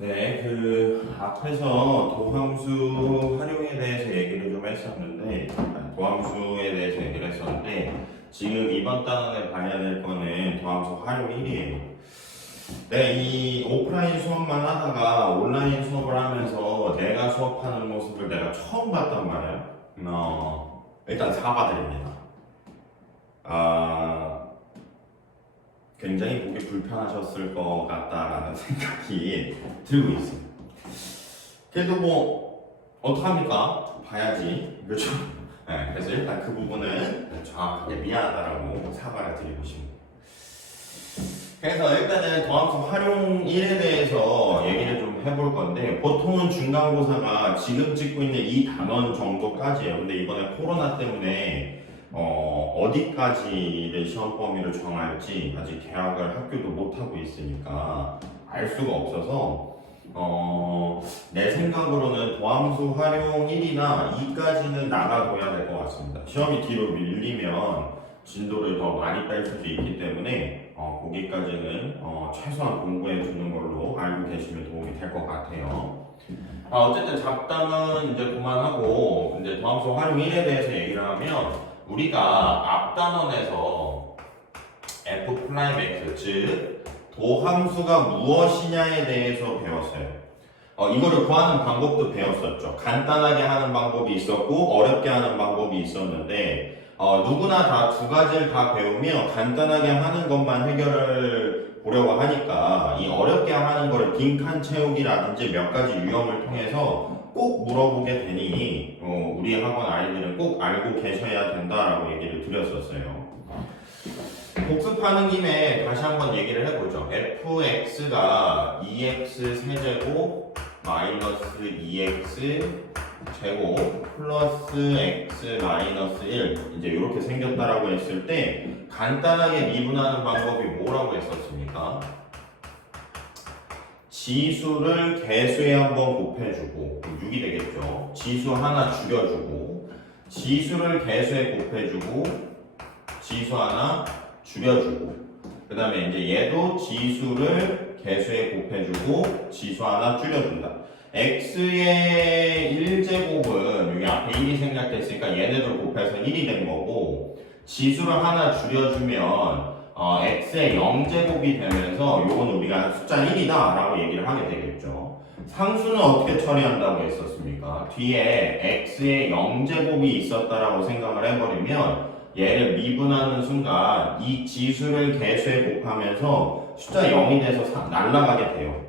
네, 그 앞에서 도함수 활용에 대해서 얘기를 좀 했었는데, 도함수에 대해서 얘기를 했었는데, 지금 이번 단원에 봐야 될 거는 도함수 활용 1이에요. 네, 이 오프라인 수업만 하다가 온라인 수업을 하면서 내가 수업하는 모습을 내가 처음 봤단 말이에요. 일단 사과드립니다. 굉장히 보기 불편하셨을 것 같다라는 생각이 들고 있습니다. 그래도 뭐 어떡합니까? 봐야지, 그렇죠? 네, 그래서 일단 그 부분은 정확하게 미안하다라고 사과를 드리고 싶습니다. 그래서 일단은 도함수 활용 1에 대해서 얘기를 좀 해볼 건데, 보통은 중간고사가 지금 찍고 있는 이 단원 정도까지예요. 근데 이번에 코로나 때문에 어디까지를 시험 범위를 정할지 아직 계약을 학교도 못하고 있으니까 알 수가 없어서 내 생각으로는 도함수 활용 1이나 2까지는 나가둬야 될 것 같습니다. 시험이 뒤로 밀리면 진도를 더 많이 뺄 수도 있기 때문에 거기까지는 최소한 공부해 주는 걸로 알고 계시면 도움이 될 것 같아요. 어쨌든 잡담은 이제 그만하고 이제 도함수 활용 1에 대해서 얘기를 하면, 우리가 앞단원에서 f'(x) 즉 도함수가 무엇이냐에 대해서 배웠어요. 이거를 구하는 방법도 배웠었죠. 간단하게 하는 방법이 있었고 어렵게 하는 방법이 있었는데, 누구나 다 두 가지를 다 배우면 간단하게 하는 것만 해결을 보려고 하니까 이 어렵게 하는 거를 빈칸 채우기라든지 몇 가지 유형을 통해서 꼭 물어보게 되니 우리 학원 아이들은 꼭 알고 계셔야 된다라고 얘기를 드렸었어요. 복습하는 김에 다시 한번 얘기를 해보죠. fx가 2x 세제곱 마이너스 2x 제곱 플러스 x 마이너스 1 이제 이렇게 생겼다라고 했을 때 간단하게 미분하는 방법이 뭐라고 했었습니까? 지수를 개수에 한번 곱해주고 6이 되겠죠. 지수 하나 줄여주고 지수를 개수에 곱해주고 지수 하나 줄여주고 그 다음에 이제 얘도 지수를 개수에 곱해주고 지수 하나 줄여준다. x의 1제곱은 여기 앞에 1이 생략됐으니까 얘네들 곱해서 1이 된 거고, 지수를 하나 줄여주면 x의 0제곱이 되면서 요건 우리가 숫자 1이다 라고 얘기를 하게 되겠죠. 상수는 어떻게 처리한다고 했었습니까? 뒤에 x의 0제곱이 있었다라고 생각을 해버리면 얘를 미분하는 순간 이 지수를 개수에 곱하면서 숫자 0이 돼서 날아가게 돼요.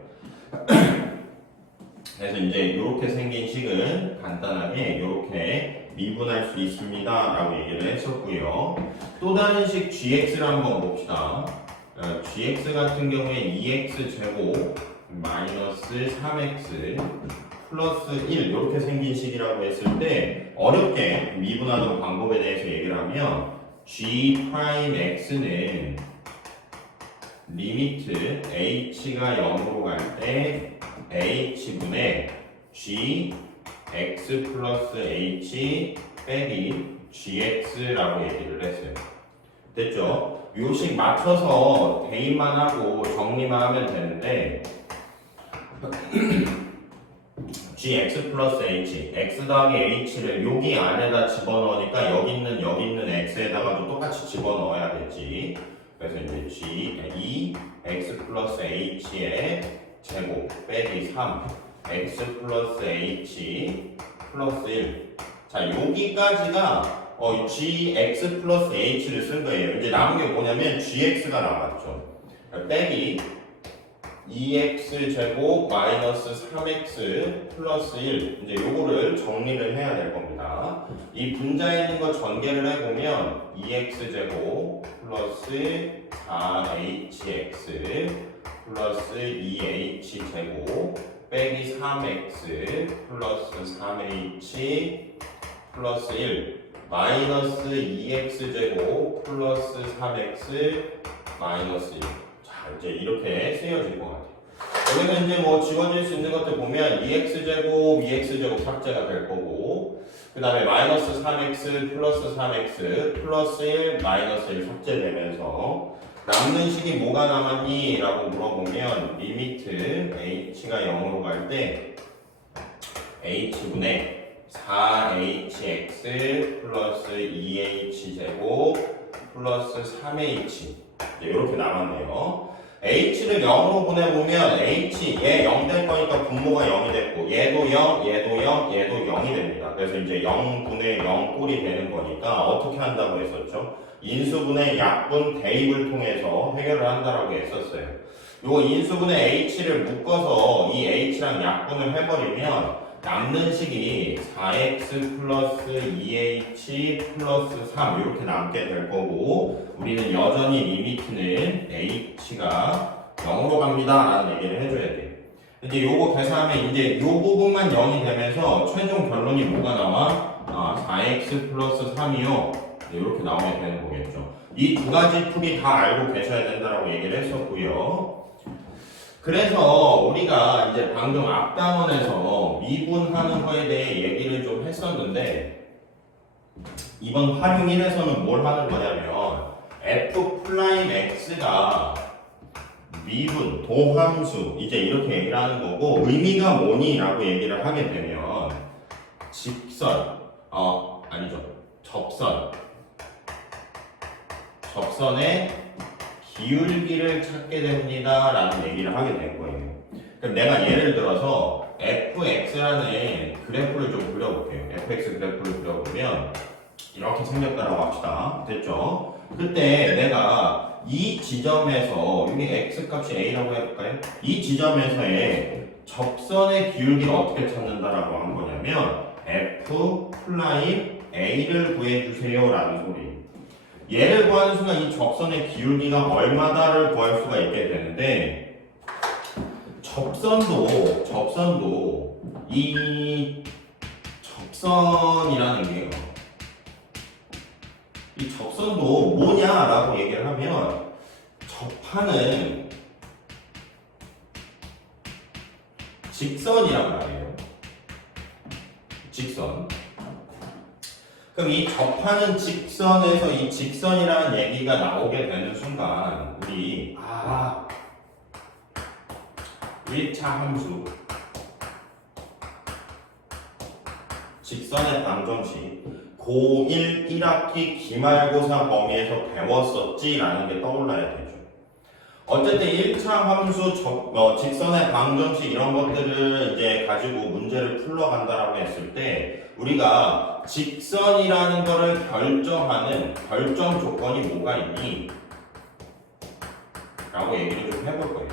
그래서 이제 이렇게 생긴 식은 간단하게 이렇게 미분할 수 있습니다 라고 얘기를 했었고요. 또 다른 식 gx를 한번 봅시다. gx 같은 경우에 2x 제곱 마이너스 3x 플러스 1 이렇게 생긴 식이라고 했을 때 어렵게 미분하는 방법에 대해서 얘기를 하면 g'x는 리미트 h가 0으로 갈 때 h분의 g x 플러스 h 빼기 gx라고 얘기를 했어요. 됐죠? 요식 맞춰서 대입만 하고 정리만 하면 되는데 gx 플러스 h, x 더하기 h를 여기 안에다 집어넣으니까 여기 있는 x에다가도 똑같이 집어넣어야겠지. 그래서 이제 x 플러스 h의 제곱 빼기 3 x 플러스 h 플러스 1. 자, 여기까지가 gx 플러스 h를 쓴 거예요. 이제 남은 게 뭐냐면 gx가 남았죠. 빼기 2x 제곱 마이너스 3x 플러스 1. 이제 요거를 정리를 해야 될 겁니다. 이 분자에 있는 거 전개를 해보면 2x 제곱 플러스 4hx 플러스 2h 제곱 빼기 3x 플러스 3h 플러스 1 마이너스 2x 제곱 플러스 3x 마이너스 1. 자, 이제 이렇게 쓰여질 것 같아요. 여기는 이제 뭐 지워질 수 있는 것들 보면 2x 제곱, 2x 제곱 삭제가 될 거고, 그 다음에 마이너스 3x 플러스 3x 플러스 1 마이너스 1 삭제되면서 남는 식이 뭐가 남았니? 라고 물어보면 리미트 h가 0으로 갈 때 h분의 4hx 플러스 2h제곱 플러스 3h 이렇게 남았네요. h를 0으로 보내보면 h 얘 0 될 거니까 분모가 0이 됐고 얘도 0, 얘도 0, 얘도 0이 됩니다. 그래서 이제 0분의 0 꼴이 되는 거니까 어떻게 한다고 했었죠? 인수분해 약분 대입을 통해서 해결을 한다라고 했었어요. 요 인수분해 h를 묶어서 이 h랑 약분을 해버리면 남는 식이 4x 플러스 2h 플러스 3 이렇게 남게 될 거고 우리는 여전히 리미트는 h가 0으로 갑니다 라는 얘기를 해줘야 돼요. 이제 요거 계산하면 이제 요 부분만 0이 되면서 최종 결론이 뭐가 나와? 4x 플러스 3이요. 이렇게 나오게 되는 거겠죠. 이 두 가지 풀이 다 알고 계셔야 된다라고 얘기를 했었고요. 그래서 우리가 이제 방금 앞단원에서 미분하는 거에 대해 얘기를 좀 했었는데 이번 활용 1에서는 뭘 하는 거냐면 f'x가 미분, 도함수 이제 이렇게 얘기를 하는 거고 의미가 뭐니? 라고 얘기를 하게 되면 직선, 아니죠. 접선의 기울기를 찾게 됩니다 라는 얘기를 하게 될 거예요. 그럼 내가 예를 들어서 fx라는 그래프를 좀 그려볼게요. fx 그래프를 그려보면 이렇게 생겼다라고 합시다. 됐죠? 그때 내가 이 지점에서 여기 x 값이 a라고 해볼까요? 이 지점에서의 접선의 기울기를 어떻게 찾는다라고 한 거냐면 f 플라임 a를 구해주세요 라는 소리. 얘를 구하는 순간 이 접선의 기울기가 얼마다를 구할 수가 있게 되는데 접선도 이 접선이라는 게요. 이 접선도 뭐냐라고 얘기를 하면 접하는 직선이란 말이에요. 직선. 그럼 이 접하는 직선에서 이 직선이라는 얘기가 나오게 되는 순간 우리 1차 함수 직선의 방정식 고1 1학기 기말고사 범위에서 배웠었지라는 게 떠올라야 되죠. 어쨌든 1차 함수 직선의 방정식 이런 것들을 이제 가지고 문제를 풀러간다라고 했을 때 우리가 직선이라는 거를 결정하는 결정 조건이 뭐가 있니? 라고 얘기를 좀 해볼 거예요.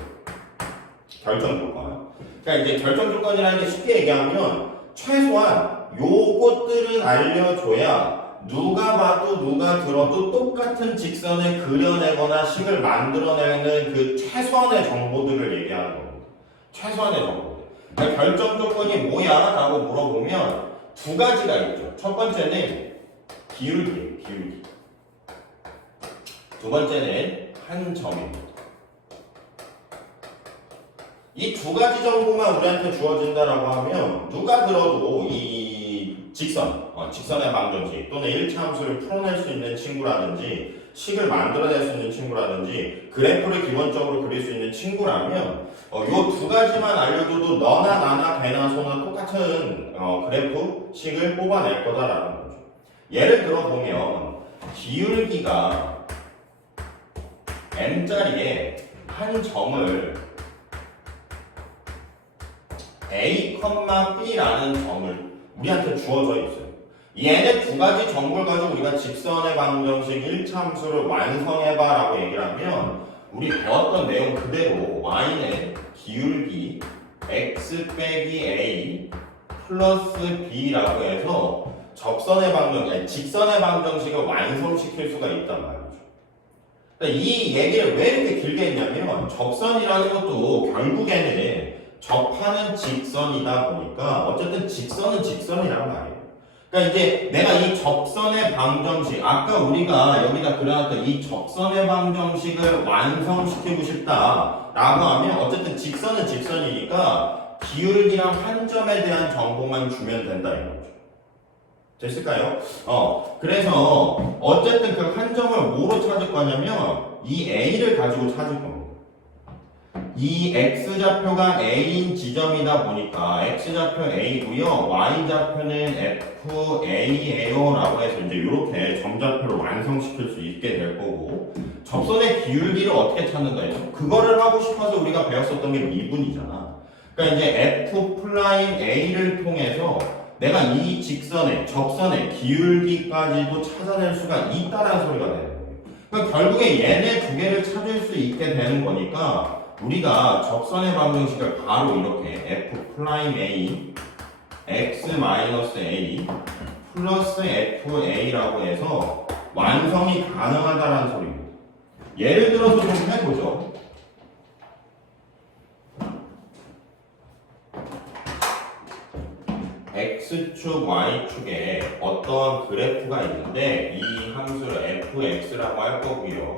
결정 조건. 그러니까 이제 결정 조건이라는 게 쉽게 얘기하면 최소한 요것들은 알려줘야 누가 봐도 누가 들어도 똑같은 직선을 그려내거나 식을 만들어내는 그 최소한의 정보들을 얘기하는 겁니다. 최소한의 정보들. 그러니까 결정 조건이 뭐야? 라고 물어보면 두 가지가 있죠. 첫 번째는 기울기. 두 번째는 한 점입니다. 이 두 가지 정보만 우리한테 주어진다라고 하면 누가 들어도 이 직선의 방정식 또는 1차 함수를 풀어낼 수 있는 친구라든지 식을 만들어낼 수 있는 친구라든지 그래프를 기본적으로 그릴 수 있는 친구라면 이 두 가지만 알려줘도 너나 나나 배나 소나 똑같은 그래프 식을 뽑아낼 거다라는 거죠. 예를 들어 보면 기울기가 m자리에 한 점을 a, b라는 점을 우리한테 주어져 있어요. 얘네 두 가지 정보를 가지고 우리가 직선의 방정식 1차 함수를 완성해봐 라고 얘기를 하면 우리 배웠던 내용 그대로 y는 기울기 x 빼기 a 플러스 b라고 해서 직선의 방정식을 완성시킬 수가 있단 말이죠. 그러니까 이 얘기를 왜 이렇게 길게 했냐면 접선이라는 것도 결국에는 접하는 직선이다 보니까 어쨌든 직선은 직선이란 말이에요. 그러니까 이제 내가 이 접선의 방정식 아까 우리가 여기다 그려놨던 이 접선의 방정식을 완성시키고 싶다 라고 하면 어쨌든 직선은 직선이니까 기울기랑 한 점에 대한 정보만 주면 된다 이거죠. 됐을까요? 그래서 어쨌든 그 한 점을 뭐로 찾을 거냐면 이 A를 가지고 찾을 겁니다. 이 X좌표가 A인 지점이다 보니까 X좌표 A고요. Y좌표는 FA예요 라고 해서 이제 이렇게 점좌표를 완성시킬 수 있게 될 거고, 접선의 기울기를 어떻게 찾는다 했죠? 그거를 하고 싶어서 우리가 배웠었던 게 미분이잖아. 그러니까 이제 F'A를 통해서 내가 이 접선의 기울기까지도 찾아낼 수가 있다라는 소리가 되는 거예요. 그러니까 결국에 얘네 두 개를 찾을 수 있게 되는 거니까 우리가 접선의 방정식을 바로 이렇게 F'A x-a 플러스 FA라고 해서 완성이 가능하다라는 소리입니다. 예를 들어서 좀 해보죠. X축, Y축에 어떤 그래프가 있는데 이 함수를 fx라고 할 거고요.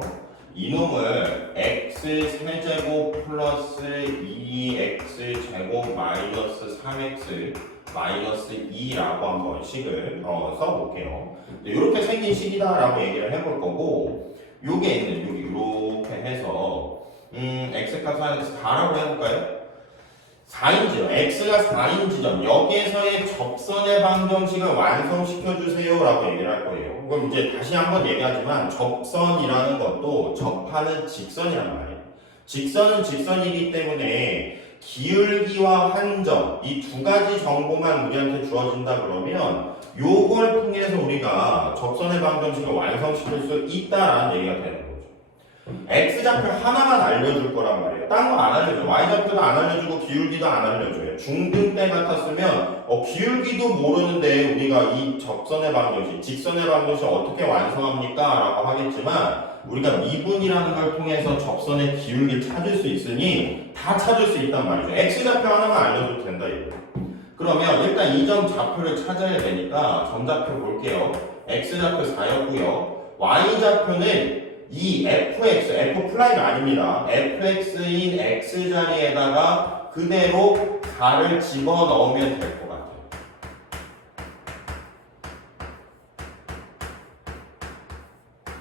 이놈을 x 세제곱 플러스 2x제곱 마이너스 3x 마이너스 2라고 한번 식을 써볼게요. 이렇게 생긴 식이다라고 얘기를 해볼 거고, 요게 있는 여기 이렇게 해서 x값 4라고 해볼까요? 4인 지점, x가 4인 지점, 여기에서의 접선의 방정식을 완성시켜주세요 라고 얘기를 할 거예요. 그럼 이제 다시 한번 얘기하지만 접선이라는 것도 접하는 직선이란 말이에요. 직선은 직선이기 때문에 기울기와 한점, 이 두 가지 정보만 우리한테 주어진다 그러면 요걸 통해서 우리가 접선의 방정식을 완성시킬 수 있다라는 얘기가 되는 거예요. X좌표 하나만 알려줄 거란 말이에요. 딴 거 안 알려줘. Y좌표도 안 알려주고 기울기도 안 알려줘요. 중등 때 같았으면 기울기도 모르는데 우리가 이 접선의 방정식, 직선의 방정식 어떻게 완성합니까? 라고 하겠지만 우리가 미분이라는 걸 통해서 접선의 기울기를 찾을 수 있으니 다 찾을 수 있단 말이죠. X좌표 하나만 알려줘도 된다 이거예요. 그러면 일단 이 점 좌표를 찾아야 되니까 점좌표 볼게요. X좌표 4였고요. Y좌표는 이 fx, f' 아닙니다. fx인 x 자리에다가 그대로 4를 집어넣으면 될 것 같아요.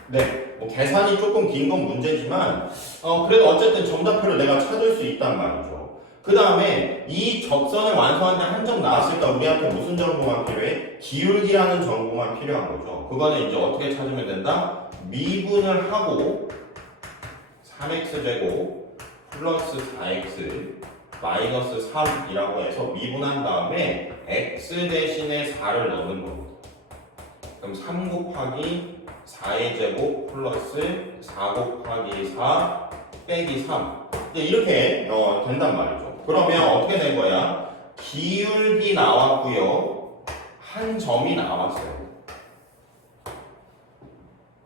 네, 뭐 계산이 조금 긴 건 문제지만 그래도 어쨌든 점좌표를 내가 찾을 수 있단 말이죠. 그 다음에 이 접선을 완성하는데 한 점 나왔으니까 우리한테 무슨 정보만 필요해? 기울기라는 정보만 필요한 거죠. 그거는 이제 어떻게 찾으면 된다? 미분을 하고 3x제곱 플러스 4x 마이너스 3이라고 해서 미분한 다음에 x 대신에 4를 넣는 겁니다. 그럼 3 곱하기 4의 제곱 플러스 4 곱하기 4 빼기 3 이렇게 된단 말이죠. 그러면 어떻게 된 거야? 기울기 나왔고요. 한 점이 나왔어요.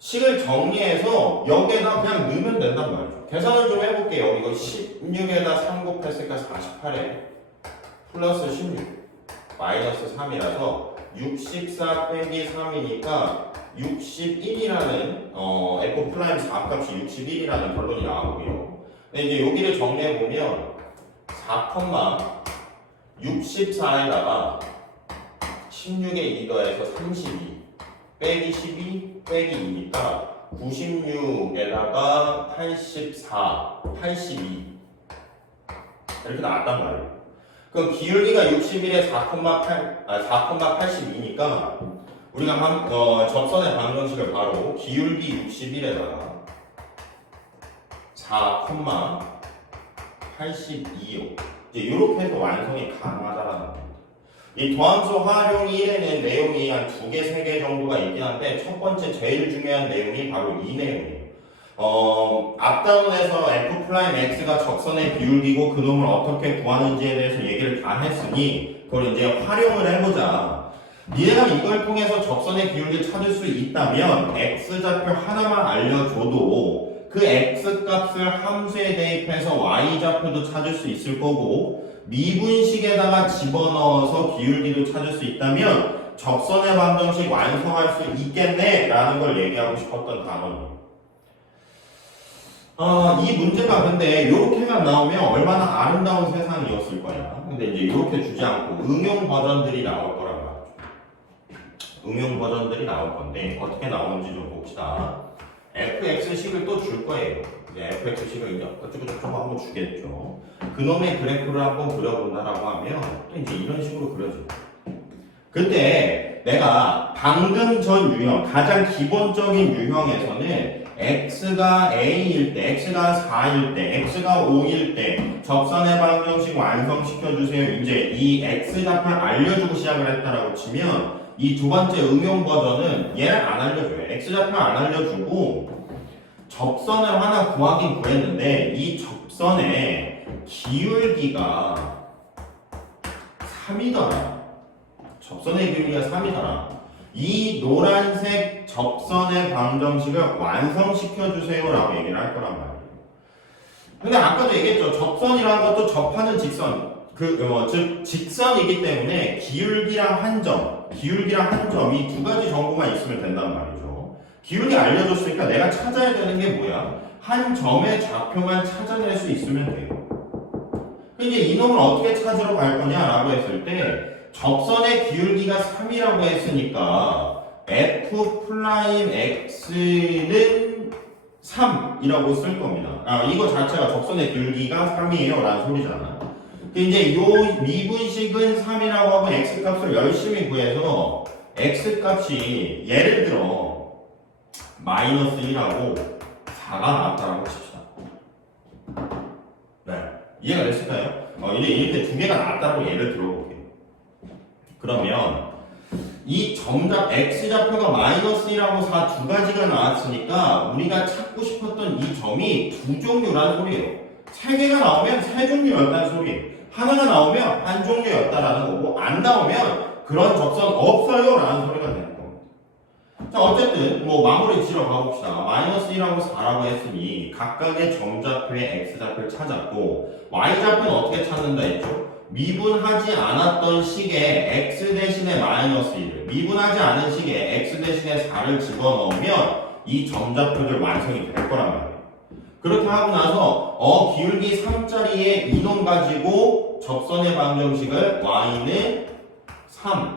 식을 정리해서 여기에다 그냥 넣으면 된단 말이죠. 계산을 좀 해볼게요. 이거 16에다 3 곱했으니까 48에 플러스 16 마이너스 3이라서 64 빼기 3이니까 61이라는 F' 4 값이 61이라는 결론이 나오고요. 근데 이제 여기를 정리해보면 4,64에다가 16에 2 더해서 32 빼기 12 빼기 2니까 96에다가 84, 82 이렇게 나왔단 말이에요. 그럼 기울기가 61에 4,82니까 우리가 접선의 방정식을 바로 기울기 61에다가 4,82요. 이제 이렇게 해서 완성이 가능하다라는 겁니다. 이 도함수 활용 1에는 내용이 한 2개, 3개 정도가 있긴 한데 첫 번째 제일 중요한 내용이 바로 이 내용이에요. 앞단원에서 F'X가 접선의 기울기고 그놈을 어떻게 구하는지에 대해서 얘기를 다 했으니 그걸 이제 활용을 해보자. 니네가 이걸 통해서 접선의 기울기를 찾을 수 있다면 X좌표 하나만 알려줘도 그 X값을 함수에 대입해서 Y좌표도 찾을 수 있을 거고 미분식에다가 집어넣어서 기울기도 찾을 수 있다면 접선의 방정식 완성할 수 있겠네 라는 걸 얘기하고 싶었던 단어입니다. 이 문제가 근데 이렇게만 나오면 얼마나 아름다운 세상이었을 거야. 근데 이제 이렇게 주지 않고 응용 버전들이 나올 거란 말이죠. 응용 버전들이 나올 건데 어떻게 나오는지 좀 봅시다. fx식을 또 줄 거예요. 이제 fx식을 이제 어쩌고저쩌고 한번 주겠죠. 그놈의 그래프를 한번 그려본다라고 하면 또 이제 이런 식으로 그려져요. 근데 내가 방금 전 유형, 가장 기본적인 유형에서는 x가 a일 때, x가 4일 때, x가 5일 때 접선의 방정식 완성시켜주세요. 이제 이 x좌표를 알려주고 시작을 했다라고 치면 이 두 번째 응용 버전은 얘를 안 알려줘요. x좌표 안 알려주고 접선을 하나 구하긴 구했는데 이 접선의 기울기가 3이더라. 접선의 기울기가 3이더라. 이 노란색 접선의 방정식을 완성시켜주세요 라고 얘기를 할 거란 말이에요. 근데 아까도 얘기했죠. 접선이라는 것도 접하는 직선, 즉 직선이기 때문에 기울기랑 한 점 이 두 가지 정보만 있으면 된단 말이죠. 기울기 알려줬으니까 내가 찾아야 되는 게 뭐야? 한 점의 좌표만 찾아낼 수 있으면 돼요. 이제 이놈을 어떻게 찾으러 갈 거냐라고 했을 때 접선의 기울기가 3이라고 했으니까 f 프라임 x는 3이라고 쓸 겁니다. 이거 자체가 접선의 기울기가 3이에요 라는 소리잖아. 이제 요 미분식은 3이라고 하고 x 값을 열심히 구해서 x 값이 예를 들어 마이너스 1하고 4가 나왔다라고 칩시다. 네, 이해가 됐을까요? 이제 이렇게 두 개가 나왔다고 예를 들어볼게요. 그러면 이 정답 x좌표가 마이너스 1하고 4 두 가지가 나왔으니까 우리가 찾고 싶었던 이 점이 두 종류라는 소리예요. 세 개가 나오면 세 종류였다는 소리예요. 하나가 나오면 한 종류였다라는 거고 안 나오면 그런 접선 없어요 라는 소리가 되는 겁니다. 자, 어쨌든 마무리 지러 가봅시다. 마이너스 1하고 4라고 했으니 각각의 점좌표의 x좌표를 찾았고 y좌표는 어떻게 찾는다 했죠? 미분하지 않았던 식에 x 대신에 마이너스 1을, 미분하지 않은 식에 x 대신에 4를 집어넣으면 이 점좌표들 완성이 될 거란 말이에요. 그렇게 하고 나서 기울기 3짜리의 이놈 가지고 접선의 방정식을 y는 3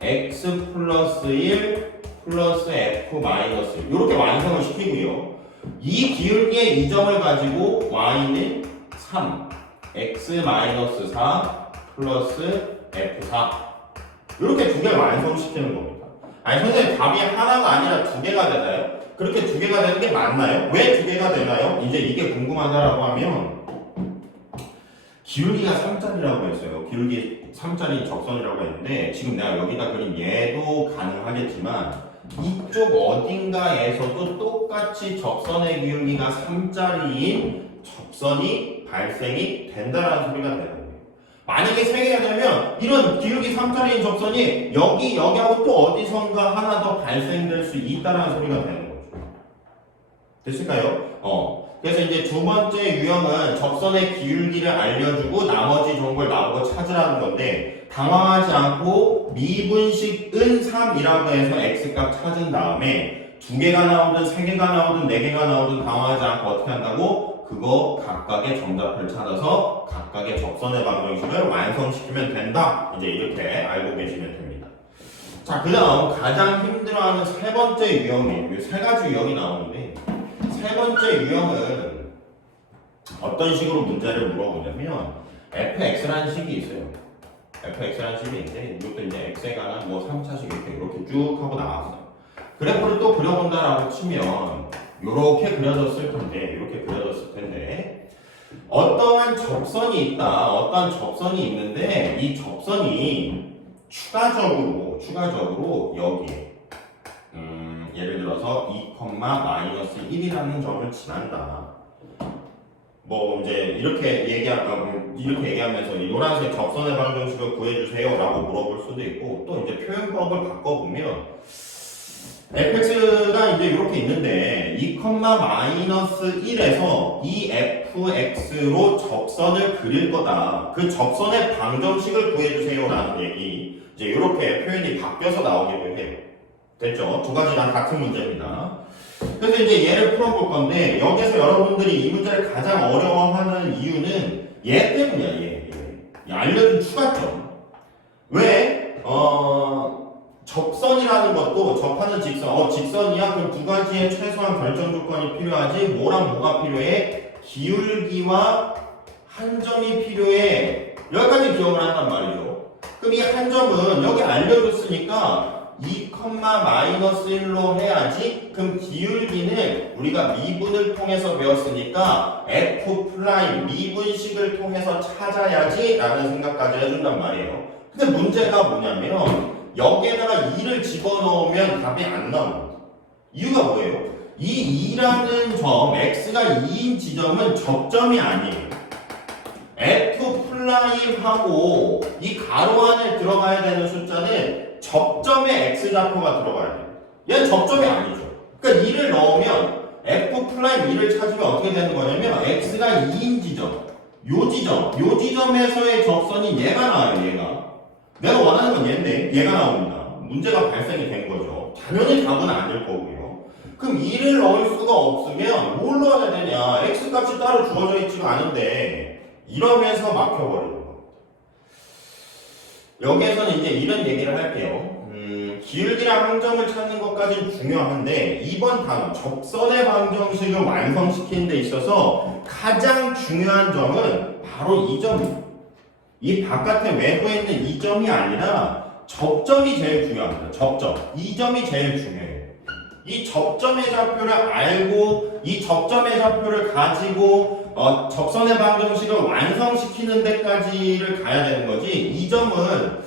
x 플러스 1 플러스 f 마이너스 1 이렇게 완성을 시키고요. 이 기울기의 이 점을 가지고 y는 3 x 마이너스 4 플러스 f4 이렇게 두 개를 완성시키는 겁니다. 아니 선생님 답이 하나가 아니라 두 개가 되나요? 그렇게 두 개가 되는 게 맞나요? 왜 두 개가 되나요? 이제 이게 궁금하다라고 하면 기울기가 3짜리라고 했어요. 기울기 3짜리 접선이라고 했는데 지금 내가 여기다 그린 얘도 가능하겠지만 이쪽 어딘가에서도 똑같이 접선의 기울기가 3짜리인 접선이 발생이 된다라는 소리가 되는 거예요. 만약에 3개가 되면 이런 기울기 3짜리인 접선이 여기하고 또 어디선가 하나 더 발생될 수 있다라는 소리가 되는 거죠. 됐을까요? 그래서 이제 두 번째 유형은 접선의 기울기를 알려주고 나머지 정보를 나보고 찾으라는 건데 당황하지 않고 미분식은 3이라고 해서 x값 찾은 다음에 2개가 나오든 3개가 나오든 4개가 나오든 당황하지 않고 어떻게 한다고? 그거 각각의 정답을 찾아서 각각의 접선의 방정식을 완성시키면 된다. 이제 이렇게 알고 계시면 됩니다. 자, 그 다음 가장 힘들어하는 세 번째 유형이에요. 세 가지 유형이 나오는데 세 번째 유형은 어떤 식으로 문제를 물어보냐면 fx라는 식이 있어요. fx라는 식이 있는데 이것도 이제 x에 관한 3차식 이렇게 쭉 하고 나왔어요. 그래프를 또 그려본다라고 치면 이렇게 그려졌을 텐데 어떠한 접선이 있다. 어떠한 접선이 있는데 이 접선이 추가적으로 여기에 예를 들어서 2,-1이라는 점을 지난다. 이제 이렇게 얘기하면서 이 노란색 접선의 방정식을 구해주세요라고 물어볼 수도 있고 또 이제 표현법을 바꿔보면 fx가 이제 이렇게 있는데 2,-1에서 이 fx로 접선을 그릴 거다. 그 접선의 방정식을 구해주세요라는 얘기. 이제 이렇게 표현이 바뀌어서 나오기도 해요. 됐죠? 두 가지 다 같은 문제입니다. 그래서 이제 얘를 풀어볼 건데 여기서 여러분들이 이 문제를 가장 어려워하는 이유는 얘 때문이야. 얘 알려준 추가점. 왜? 접선이라는 것도 접하는 직선, 직선이야? 그럼 두 가지의 최소한 결정 조건이 필요하지. 뭐랑 뭐가 필요해? 기울기와 한 점이 필요해. 여기까지 기억을 한단 말이죠. 그럼 이 한 점은 여기 알려줬으니까 2,-1로 해야지. 그럼 기울기는 우리가 미분을 통해서 배웠으니까 F' 미분식을 통해서 찾아야지 라는 생각까지 해준단 말이에요. 근데 문제가 뭐냐면 여기에다가 2를 집어넣으면 답이 안 나옵니다. 이유가 뭐예요? 이 2라는 점, x가 2인 지점은 접점이 아니에요. F'하고 이 가로 안에 들어가야 되는 숫자는 접점에 x좌표가 들어가야 돼요. 얘는 접점이 아니죠. 그러니까 2를 넣으면 F'2를 찾으면 어떻게 되는 거냐면 x가 2인 지점, 요 지점에서의 접선이 얘가 나와요. 얘가. 내가 원하는 건 얘인데 얘가 나옵니다. 문제가 발생이 된 거죠. 당연히 답은 아닐 거고요. 그럼 2를 넣을 수가 없으면 뭘 넣어야 되냐? x값이 따로 주어져 있지가 않은데 이러면서 막혀버리는 겁니다. 여기에서는 이제 이런 얘기를 할게요. 기울기랑 항점을 찾는 것까지는 중요한데 이번 단어 접선의 방정식을 완성시키는 데 있어서 가장 중요한 점은 바로 이 점입니다. 이 바깥에 외부에 있는 이 점이 아니라 접점이 제일 중요합니다. 접점. 이 점이 제일 중요해요. 이 접점의 좌표를 알고 이 접점의 좌표를 가지고 접선의 방정식을 완성시키는 데까지를 가야 되는 거지. 이 점은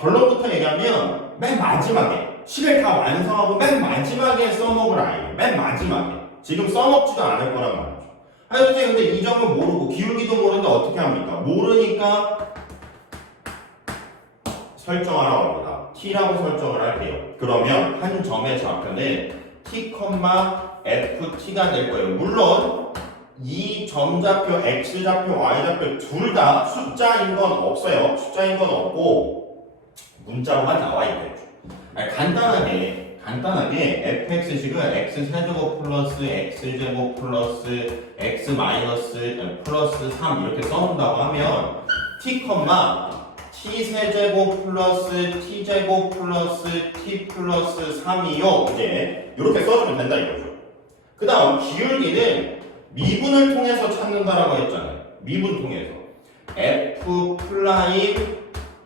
결론부터 얘기하면 맨 마지막에 식을 다 완성하고 맨 마지막에 써먹을 아이예요. 맨 마지막에. 지금 써먹지도 않을 거란 말이죠. 아니 선생님 근데 이 점은 모르고 기울기도 모르는데 어떻게 합니까? 모르니까 설정하라고 합니다. t라고 설정을 할게요. 그러면 한 점의 좌표는 t, ft가 될 거예요. 물론 이 점좌표, x좌표, y좌표 둘 다 숫자인 건 없어요. 숫자인 건 없고 문자로만 나와 있겠죠. 간단하게 fx식을 x세제곱 플러스 x제곱 플러스 x 마이너스 플러스 3 이렇게 써놓는다고 하면 t세제곱 플러스 t제곱 플러스 t 플러스 3이요. 이제 이렇게 써주면 된다 이거죠. 그 다음 기울기는 미분을 통해서 찾는다라고 했잖아요. 미분 통해서 f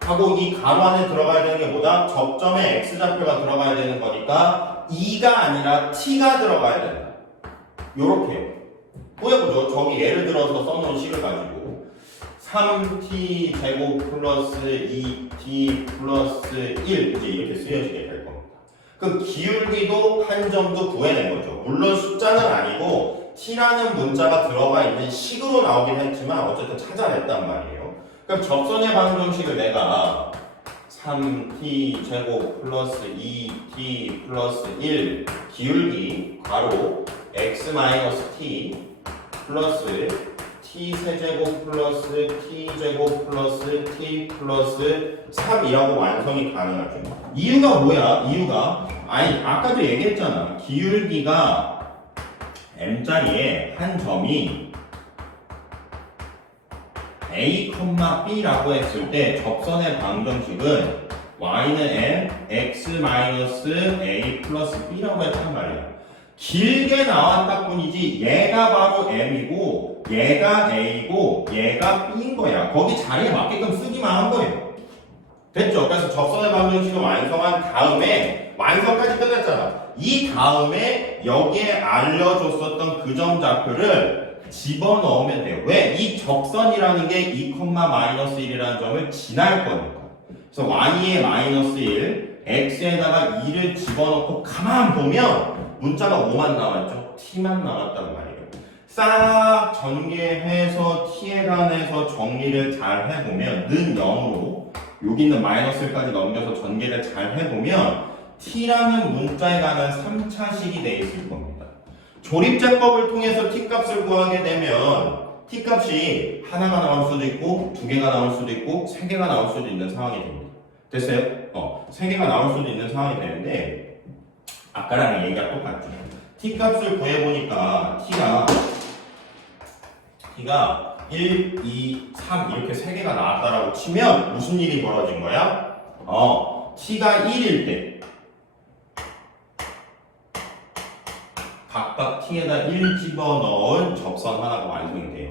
하고 이 가로 안에 들어가야 되는 게 뭐다? 접점에 x좌표가 들어가야 되는 거니까 2가 아니라 t가 들어가야 된다. 요렇게요. 보여보죠. 저기 예를 들어서 써놓은 식을 가지고 3t 제곱 플러스 2t 플러스 1 이제 이렇게 쓰여지게 될 겁니다. 그 기울기도 한 점도 구해낸 거죠. 물론 숫자는 아니고 t라는 문자가 들어가 있는 식으로 나오긴 했지만 어쨌든 찾아냈단 말이에요. 그럼 접선의 방정식을 내가 3t 제곱 플러스 2t 플러스 1 기울기 가로 x 마이너스 t 플러스 t 세제곱 플러스 t 제곱 플러스 t 플러스 3이라고 완성이 가능하죠. 이유가 뭐야? 이유가 아까도 얘기했잖아. 기울기가 m자리에 한 점이 a, b라고 했을 때 접선의 방정식은 y는 m, x 마이너스 a 플러스 b라고 했단 말이야. 길게 나왔다 뿐이지 얘가 바로 m이고 얘가 a고 얘가 b인 거야. 거기 자리에 맞게끔 쓰기만 한 거예요. 됐죠? 그래서 접선의 방정식을 완성한 다음에 완성까지 끝났잖아. 이 다음에 여기에 알려줬었던 그 점 좌표를 집어넣으면 돼요. 왜? 이 접선이라는 게 2, 마이너스 1이라는 점을 지날 거니까. 그래서 y에 마이너스 1, x에다가 2를 집어넣고 가만 보면 문자가 뭐만 나왔죠? t만 나왔단 말이에요. 싹 전개해서 t에 관해서 정리를 잘 해보면 는 0으로 여기 있는 마이너스까지 넘겨서 전개를 잘 해보면 t라는 문자에 관한 3차식이 돼 있을 겁니다. 조립제법을 통해서 t값을 구하게 되면 t값이 하나가 나올 수도 있고 두 개가 나올 수도 있고 세 개가 나올 수도 있는 상황이 됩니다. 됐어요? 세 개가 나올 수도 있는 상황이 되는데 아까랑 얘기가 똑같죠. t값을 구해보니까 t가 1, 2, 3 이렇게 세 개가 나왔다라고 치면 무슨 일이 벌어진 거야? t가 1일 때 각각 t에다 1 집어넣은 접선 하나가 완성이 돼요.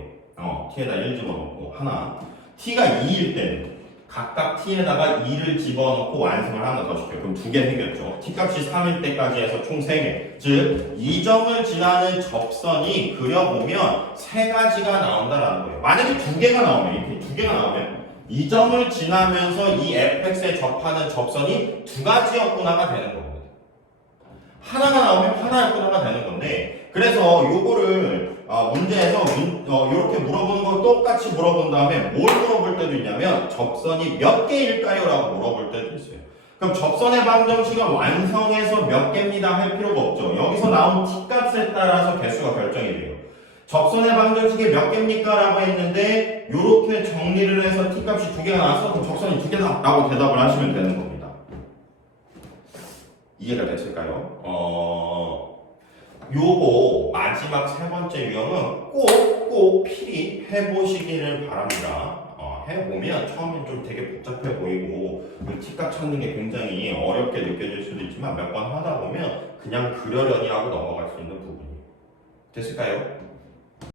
t에다 1 집어넣고 하나. t가 2일 때는 각각 t에다가 2를 집어넣고 완성을 하나 더 시켜요. 그럼 2개 생겼죠. t값이 3일 때까지 해서 총 3개. 즉, 이 점을 지나는 접선이 그려보면 3가지가 나온다라는 거예요. 만약에 2개가 나오면, 이렇게 2개가 나오면 이 점을 지나면서 이 fx에 접하는 접선이 2가지였구나가 되는 겁니다. 하나가 나오면 하나였구나가 되는 건데, 그래서 요거를 문제에서 이렇게 물어보는 거 똑같이 물어본 다음에 뭘 물어볼 때도 있냐면 접선이 몇 개일까요? 라고 물어볼 때도 있어요. 그럼 접선의 방정식을 완성해서 몇 개입니다 할 필요가 없죠. 여기서 나온 t값에 따라서 개수가 결정이 돼요. 접선의 방정식이 몇 개입니까? 라고 했는데 이렇게 정리를 해서 t값이 2개가 나와서 그럼 접선이 2개다 라고 대답을 하시면 되는 겁니다. 이해가 됐을까요? 요거 마지막 3번째 유형은 꼭 필히 해보시기를 바랍니다. 해보면 처음엔 좀 되게 복잡해 보이고 t값 찾는 게 굉장히 어렵게 느껴질 수도 있지만 몇 번 하다 보면 그냥 그러려니 하고 넘어갈 수 있는 부분이에요. 됐을까요?